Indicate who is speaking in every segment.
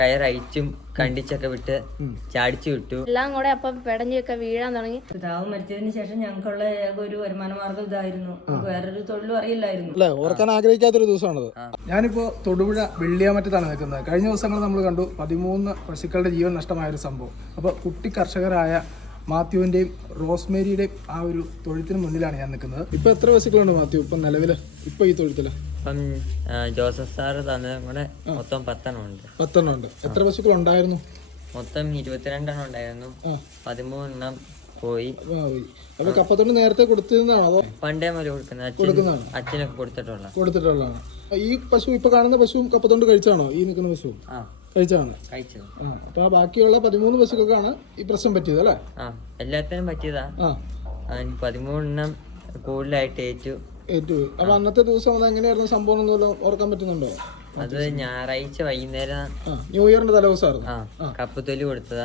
Speaker 1: കയറയച്ചും കണ്ടിച്ചൊക്കെ വിട്ട് ചാടിച്ചു വിട്ടു.
Speaker 2: എല്ലാം കൂടെ അപ്പം പെടഞ്ഞൊക്കെ വീഴാൻ തുടങ്ങി.
Speaker 3: പിതാവ് മരിച്ചതിന് ശേഷം ഞങ്ങൾക്കുള്ള ഒരു വരുമാന മാർഗം ഇതായിരുന്നു. വേറൊരു തൊഴിലും അറിയില്ലായിരുന്നു.
Speaker 4: അല്ലേ, ഓർക്കാൻ ആഗ്രഹിക്കാത്തൊരു ദിവസമാണത്. ഞാനിപ്പോ തൊടുപുഴ വെള്ളിയാമറ്റത്താണ് നിൽക്കുന്നത്. കഴിഞ്ഞ ദിവസങ്ങൾ നമ്മൾ കണ്ടു 13 പശുക്കളുടെ ജീവൻ നഷ്ടമായ ഒരു സംഭവം. അപ്പോൾ കുട്ടി കർഷകരായ മാത്യുവിന്റെയും റോസ്മേരിയുടെയും ആ ഒരു തൊഴുത്തിന് മുന്നിലാണ് ഞാൻ നിൽക്കുന്നത്. ഇപ്പൊ എത്ര പശുക്കളുണ്ട് മാത്യു ഇപ്പൊ നിലവില് ഇപ്പൊ ഈ തൊഴുത്തില്?
Speaker 1: ഇപ്പം ജോസഫ് സാറ് തന്നതും കൂടെ മൊത്തം 10 ഉണ്ട്.
Speaker 4: 10 ഉണ്ട്. എത്ര പശുക്കൾ ഉണ്ടായിരുന്നു?
Speaker 1: മൊത്തം 22 ഉണ്ടായിരുന്നു. 13 പോയി.
Speaker 4: അപ്പൊ കപ്പത്തൊണ്ട് നേരത്തെ കൊടുത്തിരുന്നതാണോ അതോ
Speaker 1: പണ്ടേ മുതൽ കൊടുക്കുന്നതാണ്? അച്ഛനൊക്കെ കൊടുത്തിട്ടുള്ളതാണ്. ഈ പശു ഇപ്പൊ കാണുന്ന പശുവും കപ്പത്തൊണ്ട് കഴിച്ചാണോ? ഈ നിൽക്കുന്ന പശു കഴിച്ചാണ്. അപ്പൊ ആ ബാക്കിയുള്ള 13 പശുക്കൾക്കാണ് ഈ പ്രശ്നം പറ്റിയത് അല്ലേ? എല്ലാത്തിനും പറ്റിയതാ. 13 കൂടുതലായിട്ട് ഏറ്റു.
Speaker 4: അപ്പൊ അന്നത്തെ ദിവസം അത് എങ്ങനെയായിരുന്നു സംഭവം ഒന്നുമല്ലോ ഓർക്കാൻ പറ്റുന്നുണ്ടോ?
Speaker 1: അത് ഞായറാഴ്ച വൈകുന്നേരം
Speaker 4: ന്യൂ ഇയറിന്റെ തലേദിവസമായിരുന്നു.
Speaker 1: കപ്പത്തൊലി കൊടുത്തതാ.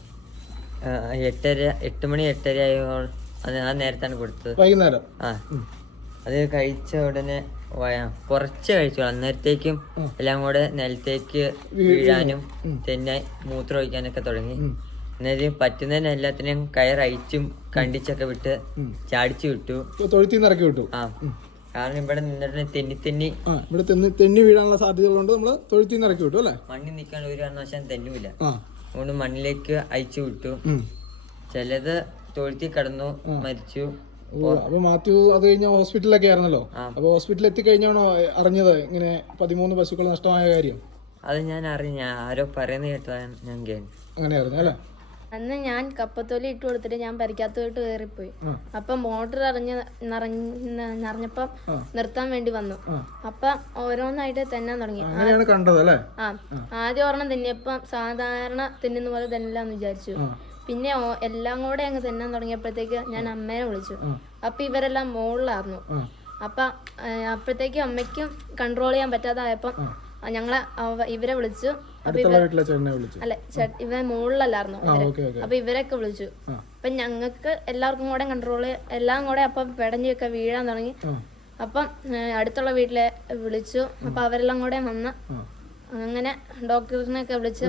Speaker 1: 8 മണി 8:30 ആയപ്പോൾ ആ നേരത്താണ് കൊടുത്തത് വൈകുന്നേരം. അത് കഴിച്ച ഉടനെ കുറച്ച് കഴിച്ചോളൂ. അന്നേരത്തേക്കും എല്ലാം കൂടെ നിലത്തേക്ക് വീഴാനും തന്നെ മൂത്രം ഒഴിക്കാനൊക്കെ തുടങ്ങി. എന്നിട്ട് പറ്റുന്നതിന് എല്ലാത്തിനും കയറയച്ചും കണ്ടിച്ചൊക്കെ വിട്ട് ചാടിച്ചു വിട്ടു.
Speaker 4: തൊഴുത്തിറക്കി വിട്ടു.
Speaker 1: കാരണം ഇവിടെ നിന്നിട്ട്
Speaker 4: തെന്നി വീഴാനുള്ള സാധ്യതകളുണ്ട്. നമ്മള് തൊഴുത്തിറക്കി വിട്ടു അല്ലെ?
Speaker 1: മണ്ണിൽ നിൽക്കാൻ ഒരു കാരണവശാലും തെന്നൂല. അതുകൊണ്ട് മണ്ണിലേക്ക് അയച്ചു വിട്ടു. ചിലത് തൊഴുത്തി കിടന്നു മരിച്ചു.
Speaker 4: അപ്പൊ മാത്യു അത് കഴിഞ്ഞ ഹോസ്പിറ്റലിലൊക്കെ ആയിരുന്നല്ലോ. അപ്പൊ ഹോസ്പിറ്റലിൽ എത്തിക്കഴിഞ്ഞാണോ അറിഞ്ഞത് ഇങ്ങനെ 13 പശുക്കൾ നഷ്ടമായ കാര്യം?
Speaker 1: അത് ഞാൻ അറിഞ്ഞ ആരോ പറയുന്നത് കേട്ടതാ ഞാൻ കേട്ടു.
Speaker 4: അങ്ങനെയായിരുന്നു അല്ലേ?
Speaker 2: അന്ന് ഞാൻ കപ്പത്തോലി ഇട്ട് കൊടുത്തിട്ട് ഞാൻ പരിക്കാത്തോട്ട് കയറിപ്പോയി. അപ്പം മോട്ടർ നിറഞ്ഞപ്പം നിർത്താൻ വേണ്ടി വന്നു. അപ്പൊ ഓരോന്നായിട്ട് തെന്നാൻ തുടങ്ങി. ആദ്യം ഒരെണ്ണം തിന്നിയപ്പം സാധാരണ തിന്നുന്ന പോലെ തന്നില്ലാന്ന് വിചാരിച്ചു. പിന്നെ എല്ലാം കൂടെ അങ്ങ് തിന്നാൻ തുടങ്ങിയപ്പോഴത്തേക്ക് ഞാൻ അമ്മേനെ വിളിച്ചു. അപ്പൊ ഇവരെല്ലാം മുകളിലായിരുന്നു. അപ്പൊ അപ്പോഴത്തേക്കും അമ്മയ്ക്കും കൺട്രോൾ ചെയ്യാൻ പറ്റാതായപ്പം ഞങ്ങളെ ഇവരെ വിളിച്ചു. അപ്പൊ അല്ലെ ഇവ മുകളിലല്ലായിരുന്നു. അപ്പൊ ഇവരൊക്കെ വിളിച്ചു. അപ്പൊ ഞങ്ങൾക്ക് എല്ലാവർക്കും കൂടെ കൺട്രോൾ എല്ലാം കൂടെ അപ്പം പെടഞ്ഞൊക്കെ വീഴാൻ തുടങ്ങി. അപ്പം അടുത്തുള്ള വീട്ടിലെ വിളിച്ചു. അപ്പൊ അവരെല്ലാം കൂടെ വന്ന് അങ്ങനെ ഡോക്ടറിനെയൊക്കെ വിളിച്ച്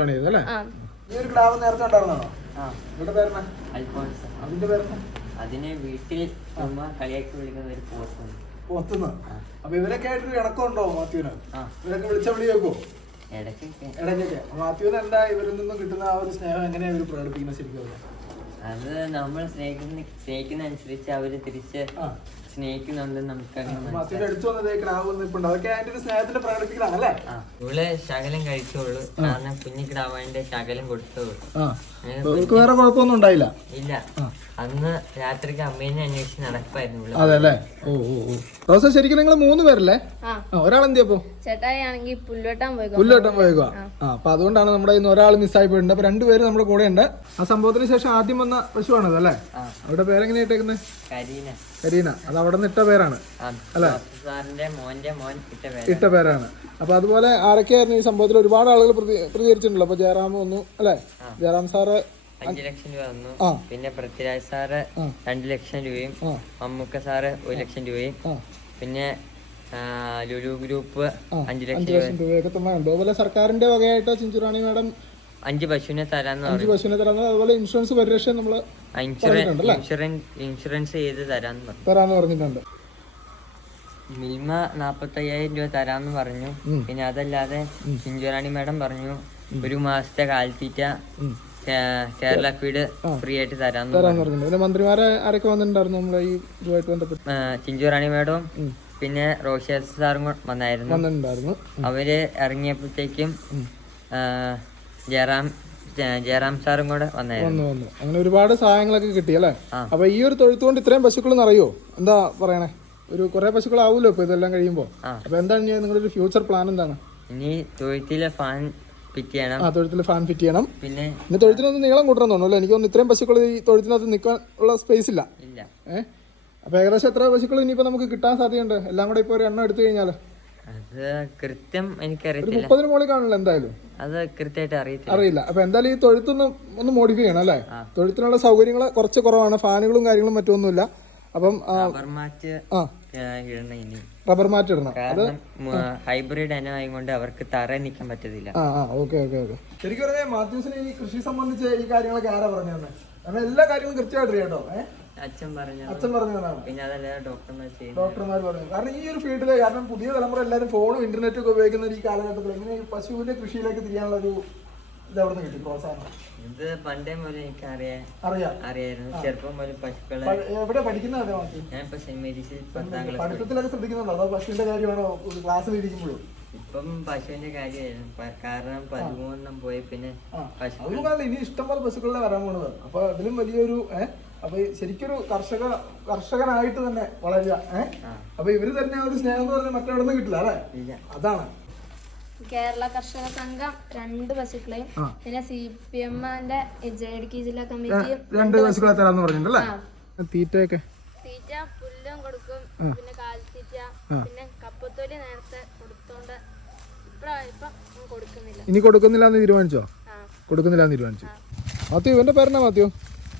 Speaker 1: അതിനെ വീട്ടിൽ കളിയാക്കി വിളിക്കുന്ന ഒരു
Speaker 4: പോസ്റ്റ്. അപ്പൊ ഇവരൊക്കെ ആയിട്ട് ഇണക്കമുണ്ടോ മാത്യുവിന്? ഇവരൊക്കെ വിളിച്ച വിളി വെക്കോ? ഇടയ്ക്കൊക്കെ. മാത്യുവിന് എന്താ ഇവരിൽ നിന്നും കിട്ടുന്ന ആ ഒരു സ്നേഹം എങ്ങനെയാ ഇവര് പ്രകടിപ്പിക്കുന്നത് ശരിക്കും?
Speaker 1: അത് നമ്മൾ സ്നേഹിക്കുന്ന അനുസരിച്ച് അവര് തിരിച്ച് സ്നേഹിക്കുന്നുണ്ട്. നമുക്ക് ഇവള് ശകലം കഴിച്ചോളൂ. കാരണം കുഞ്ഞിക്കിടാവാൻ്റെ ശകലം കൊടുത്തോളൂ.
Speaker 4: വേറെ കുഴപ്പമൊന്നും ഉണ്ടായില്ല.
Speaker 1: ഇല്ല. അന്ന് രാത്രിക്ക് അമ്മേനെ അന്വേഷിച്ച് നടപ്പായിരുന്നു.
Speaker 4: അതെല്ലേ? റോസ ശരിക്കും നിങ്ങൾ 3 പേരല്ലേ? ഒരാളെന്തിയപ്പോ?
Speaker 2: ചേട്ടായി ആണെങ്കിൽ പുല്ലുവെട്ടാൻ
Speaker 4: പോയേക്കുക. അപ്പൊ അതുകൊണ്ടാണ് നമ്മുടെ ഇന്ന് ഒരാൾ മിസ്സായി പോയിട്ടുണ്ട്. അപ്പൊ 2 പേര് നമ്മുടെ കൂടെ ഉണ്ട്. ആ സംഭവത്തിന് ശേഷം ആദ്യം വന്ന പശുവാണത് അല്ലേ? അവിടെ പേരെങ്ങനെയായിട്ടേക്കുന്നത്? കരീന. അത് അവിടെ നിന്ന് ഇട്ട പേരാണ് അല്ലെ? ഇട്ട പേരാണ്. അപ്പൊ അതുപോലെ ആരൊക്കെയായിരുന്നു ഈ സംഭവത്തിൽ? ഒരുപാട് ആളുകൾ പ്രതികരിച്ചിട്ടുണ്ടല്ലോ. അപ്പൊ ജയറാം വന്നു അല്ലെ? ജയറാം സാറ്
Speaker 1: 5 ലക്ഷം രൂപ വന്നു. പിന്നെ പൃഥ്വിരാജ് സാറ് 2 ലക്ഷം രൂപയും മമ്മൂക്ക സാറ് 1 ലക്ഷം രൂപയും പിന്നെ ലുലു ഗ്രൂപ്പ് 5 ലക്ഷം
Speaker 4: രൂപയൊക്കെ തന്നുണ്ട്. അതുപോലെ സർക്കാരിന്റെ വകയായിട്ട് ചിഞ്ചുറാണി മാഡം
Speaker 1: 5 പശുവിനെ തരാന്ന്.
Speaker 4: അതുപോലെ ഇൻഷുറൻസ് പരിരക്ഷ നമ്മള്
Speaker 1: ഇൻഷുറൻസ് ചെയ്ത് തരാന്ന് പറഞ്ഞിട്ടുണ്ട്. മിൽമ 45,000 രൂപ തരാന്ന് പറഞ്ഞു. പിന്നെ അതല്ലാതെ ചിഞ്ചുറാണി മാഡം പറഞ്ഞു 1 മാസത്തെ കാലിത്തീറ്റ കേരള ഫീഡ് ഫ്രീ ആയിട്ട് തരാന്ന് പറഞ്ഞു.
Speaker 4: മന്ത്രിമാരെ ആരൊക്കെ വന്നിട്ടുണ്ടായിരുന്നു നമ്മളെ ഈ ഇതുമായിട്ട് ബന്ധപ്പെട്ട്?
Speaker 1: ചിഞ്ചുറാണി മാഡവും പിന്നെ റോഷേൽ സാറും വന്നായിരുന്നു. അവര് ഇറങ്ങിയപ്പോഴത്തേക്കും ജയറാം സാറും കൂടെ വന്നായിരുന്നു.
Speaker 4: അങ്ങനെ ഒരുപാട് സഹായങ്ങളൊക്കെ കിട്ടിയല്ലേ? അപ്പൊ ഈ ഒരു തൊഴുത്തുകൊണ്ട് ഇത്രയും പശുക്കൾ നിറയോ? എന്താ പറയണേ? ഒരു കുറെ പശുക്കൾ ആവൂലോ ഇപ്പൊ ഇതെല്ലാം കഴിയുമ്പോ? അപ്പൊ എന്താണ് നിങ്ങളുടെ ഒരു ഫ്യൂച്ചർ പ്ലാൻ? എന്താണ്?
Speaker 1: ഇനി തൊഴുത്തിലെ ഫാൻ ഫിറ്റ് ചെയ്യണം.
Speaker 4: തൊഴുത്തിൽ ഫാൻ ഫിറ്റ് ചെയ്യണം. പിന്നെ തൊഴുത്തിനകത്ത് നീളം കൂട്ടണം തോന്നുന്നു. എനിക്ക് തോന്നുന്നു ഇത്രയും പശുക്കൾ ഈ തൊഴുത്തിനകത്ത് നിൽക്കാൻ ഉള്ള സ്പേസ് ഇല്ല. അപ്പൊ ഏകദേശം എത്ര പശുക്കൾ ഇനിയിപ്പോ നമുക്ക് കിട്ടാൻ സാധ്യതയുണ്ട്? എല്ലാം കൂടെ ഇപ്പൊ ഒരു എണ്ണം എടുത്തു കഴിഞ്ഞാല്
Speaker 1: അത് കൃത്യം എനിക്കറിയത്തില്ല.
Speaker 4: 30 മോളിൽ കാണില്ല എന്തായാലും.
Speaker 1: അത് കൃത്യമായിട്ട്
Speaker 4: അറിയില്ല. അപ്പൊ എന്തായാലും ഈ തൊഴുത്തൊന്ന് മോഡിഫൈ ചെയ്യണം അല്ലേ? തൊഴുത്തിനുള്ള സൗകര്യങ്ങൾ കുറച്ച് കുറവാണ്. ഫാനുകളും കാര്യങ്ങളും മറ്റൊന്നുമില്ല. അപ്പം റബ്ബർ മാറ്റ് ഇടണം.
Speaker 1: കാരണം ഹൈബ്രിഡ് ഇനമായതുകൊണ്ട് അവർക്ക് തറ നിൽക്കാൻ പറ്റത്തില്ല.
Speaker 4: ഓക്കെ. ശരിക്കും പറഞ്ഞാൽ മാത്യൂസിന് ഈ കൃഷി സംബന്ധിച്ച് ഈ കാര്യങ്ങളൊക്കെ ആരാ പറഞ്ഞു തന്നെ? കാരണം എല്ലാ കാര്യങ്ങളും കൃത്യമായിട്ട് അറിയാം കേട്ടോ.
Speaker 1: അച്ഛൻ
Speaker 4: പറഞ്ഞതാണ്.
Speaker 1: പിന്നെ അതല്ല ഡോക്ടർമാർ
Speaker 4: പറഞ്ഞു. കാരണം ഈ ഒരു ഫീൽഡില്, കാരണം പുതിയ തലമുറ എല്ലാവരും ഫോണും ഇന്റർനെറ്റും ഒക്കെ ഉപയോഗിക്കുന്ന ഈ കാലഘട്ടത്തിൽ എങ്ങനെ ഈ പശുവിന്റെ കൃഷിയിലേക്ക് തിരിയാനുള്ള ഒരു ഇത് എവിടെ നിന്ന് കിട്ടി പ്രോത്സാഹനം?
Speaker 1: ഇത് പണ്ടേ മുതൽ എനിക്ക് അറിയായിരുന്നു. ചെറുപ്പം മുതൽ പശുക്കളെ.
Speaker 4: എവിടെ പഠിക്കുന്നത്?
Speaker 1: ഞാനിപ്പോ സെന്റ് മേരീസിൽ 10ാം ക്ലാസ്.
Speaker 4: പഠിത്തത്തിലൊക്കെ ശ്രദ്ധിക്കുന്നുണ്ടോ അതോ പശുവിന്റെ കാര്യമാണോ ക്ലാസ്സിൽ ഇരിക്കുമ്പോഴും?
Speaker 1: ഇപ്പം പശുവിന്റെ കാര്യമായിരുന്നു. കാരണം 13 പോയി പിന്നെ
Speaker 4: അതുകൊണ്ടല്ല ഇനി ഇഷ്ടംപോലെ പശുക്കളെ വരാൻ പോണത്. അപ്പൊ അതിലും വലിയൊരു അപ്പൊ ശരിക്കൊരു കർഷകനായിട്ട് തന്നെ വളരുക. അപ്പൊ ഇവര് തന്നെ ഒരു സ്നേഹം എന്ന് പറഞ്ഞാൽ മറ്റെവിടെ നിന്ന് കിട്ടില്ല അല്ലേ? അതാണ്.
Speaker 2: കേരള കർഷക സംഘം 2 പശുക്കളെയും പിന്നെ CPM-ന്റെ ഇടുക്കി ജില്ലാ കമ്മിറ്റിയും
Speaker 4: 2 പശുക്കളെ തരാന്ന് പറഞ്ഞിട്ടുണ്ടല്ലേ? തീറ്റയൊക്കെ
Speaker 2: തീറ്റ പുല്ലും കൊടുക്കും, പിന്നെ കാൽത്തീറ്റ, പിന്നെ കപ്പത്തോലി നേരത്തെ കൊടുത്തോണ്ട് ഇപ്പം കൊടുക്കുന്നില്ല.
Speaker 4: ഇനി കൊടുക്കുന്നില്ലാന്ന് തീരുമാനിച്ചോ? കൊടുക്കുന്നില്ലാന്ന് തീരുമാനിച്ചു. മാത്യു, ഇവന്റെ പേരെന്നാ മാത്യു?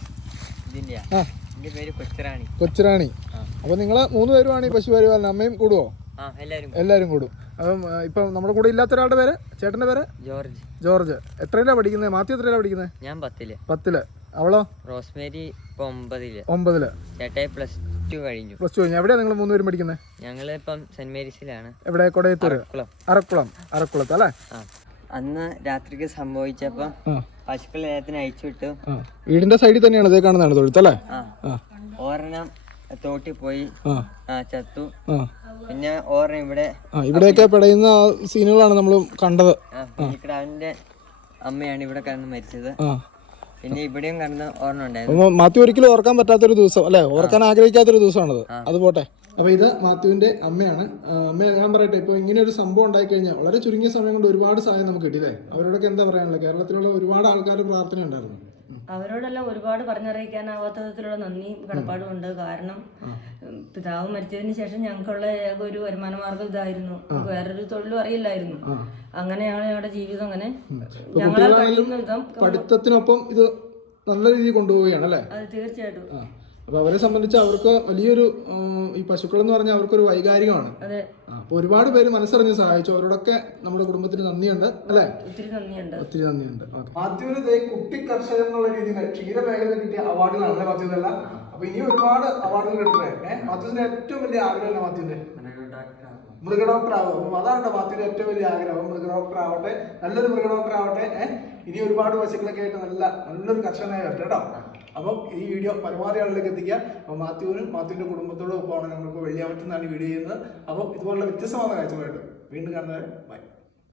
Speaker 4: കൊച്ചുറാണി. അപ്പൊ നിങ്ങള് 3 പേരുമാണ് ഈ പശു പരിപാലനം. അമ്മയും കൂടുവോ? എല്ലാരും കൂടും. അപ്പം ഇപ്പൊ നമ്മുടെ കൂടെ ഇല്ലാത്ത ഒരാളുടെ പേര്, ചേട്ടന്റെ പേര്? ജോർജ്. എത്രയിലാ പഠിക്കുന്നത്? മാത്യു എത്രയിലാ പഠിക്കുന്നത്?
Speaker 1: ഞാൻ
Speaker 4: 10ല്. അവളോ?
Speaker 1: റോസ്മേരി 9ല്. ചേട്ടായി +2 കഴിഞ്ഞു.
Speaker 4: എവിടെയാ നിങ്ങൾ 3 പേരും പഠിക്കുന്നത്?
Speaker 1: ഞങ്ങള് ഇപ്പം സെന്റ് മേരീസിലാണ്.
Speaker 4: എവിടെ? കൊടയത്തൂര്. അറക്കുളത്ത് അല്ലേ?
Speaker 1: അന്ന് രാത്രിക്ക് സംഭവിച്ചപ്പോ പശുക്കളെ അയച്ചു വിട്ടു.
Speaker 4: വീടിന്റെ സൈഡിൽ തന്നെയാണ് ഇതേ കാണുന്നതാണ് തൊഴുത്തല്ലേ?
Speaker 1: ഒരെണ്ണം തോട്ടി പോയി ചത്തു. പിന്നെ
Speaker 4: ഇവിടെയൊക്കെ പെടയുന്ന സീനുകളാണ് നമ്മൾ കണ്ടത്.
Speaker 1: അവന്റെ അമ്മയാണ് ഇവിടെ കിടന്ന് മരിച്ചത്. പിന്നെ ഇവിടെയും കിടന്ന് ഓർമ്മ ഉണ്ടായിരുന്നു.
Speaker 4: മാത്യു ഒരിക്കലും ഓർക്കാൻ പറ്റാത്തൊരു ദിവസം അല്ലെ? ഓർക്കാൻ ആഗ്രഹിക്കാത്തൊരു ദിവസമാണത്. അത് പോട്ടെ. അപ്പൊ ഇത് മാത്യുവിന്റെ അമ്മയാണ്. അമ്മ, ഞാൻ പറയട്ടെ, ഇപ്പൊ ഇങ്ങനെ ഒരു സംഭവം ഉണ്ടായി കഴിഞ്ഞാൽ വളരെ ചുരുങ്ങിയ സമയം കൊണ്ട് ഒരുപാട് സഹായം നമുക്ക് കിട്ടിയില്ലേ? അവരോടൊക്കെ എന്താ പറയാനുള്ളത്? കേരളത്തിലുള്ള ഒരുപാട് ആൾക്കാർ പ്രാർത്ഥന ഉണ്ടായിരുന്നു.
Speaker 3: അവരോടെല്ലാം ഒരുപാട് പറഞ്ഞറിയിക്കാനാവാത്ത വിധത്തിലുള്ള നന്ദിയും കടപ്പാടും ഉണ്ട്. കാരണം പിതാവ് മരിച്ചതിന് ശേഷം ഞങ്ങൾക്കുള്ള ഏക ഒരു വരുമാന മാർഗം ഇതായിരുന്നു. നമുക്ക് വേറൊരു തൊഴിലും അറിയില്ലായിരുന്നു. അങ്ങനെയാണ് ഞങ്ങളുടെ ജീവിതം. അങ്ങനെ ഞങ്ങളെ കഴിയുന്ന വിധം
Speaker 4: പഠിത്തത്തിനൊപ്പം ഇത് നല്ല രീതിയിൽ കൊണ്ടുപോവുകയാണ് അല്ലേ?
Speaker 3: അത് തീർച്ചയായിട്ടും.
Speaker 4: അപ്പൊ അവരെ സംബന്ധിച്ച് അവർക്ക് വലിയൊരു ഈ പശുക്കൾ എന്ന് പറഞ്ഞാൽ അവർക്കൊരു വൈകാരികമാണ്. അപ്പൊ ഒരുപാട് പേര് മനസ്സറിഞ്ഞ് സഹായിച്ചു. അവരോടൊക്കെ നമ്മുടെ കുടുംബത്തിന് നന്ദിയുണ്ട് അല്ലെ? ഒത്തിരി നന്ദിയുണ്ട്. മാത്യുവിന് കുട്ടി കർഷകൻ എന്നുള്ള രീതിയിൽ ക്ഷീരമേഖല കിട്ടിയ അവാർഡുകളാണല്ലേ മാത്യുവിനല്ല? അപ്പൊ ഇനി ഒരുപാട് അവാർഡുകൾ കിട്ടട്ടെ. മാത്യുവിന്റെ ഏറ്റവും വലിയ ആഗ്രഹമല്ല മാത്യുവിന്റെ? മൃഗ ഡോക്ടർ ആവുക. അപ്പം അതാണ് മാത്യുവിന്റെ ഏറ്റവും വലിയ ആഗ്രഹം. മൃഗ ഡോക്ടർ ആവട്ടെ, നല്ലൊരു മൃഗ ഡോക്ടർ ആവട്ടെ. ഇനി ഒരുപാട് പശുക്കളൊക്കെ ആയിട്ട് നല്ലൊരു കർഷകനായി വരട്ടെ കേട്ടോ. അപ്പം ഈ വീഡിയോ പരമാവധി ആളിലേക്ക് എത്തിക്കുക. അപ്പം മാത്യുവിന്റെ കുടുംബത്തോടും ഒപ്പമാണ് നമ്മളിപ്പോൾ വെള്ളിയാമറ്റെന്നാണ് വീഡിയോ ചെയ്യുന്നത്. അപ്പം ഇതുപോലുള്ള വ്യത്യസ്തമായ കാഴ്ചകളായിട്ട് വീണ്ടും കാണുന്നവരെ ബൈ.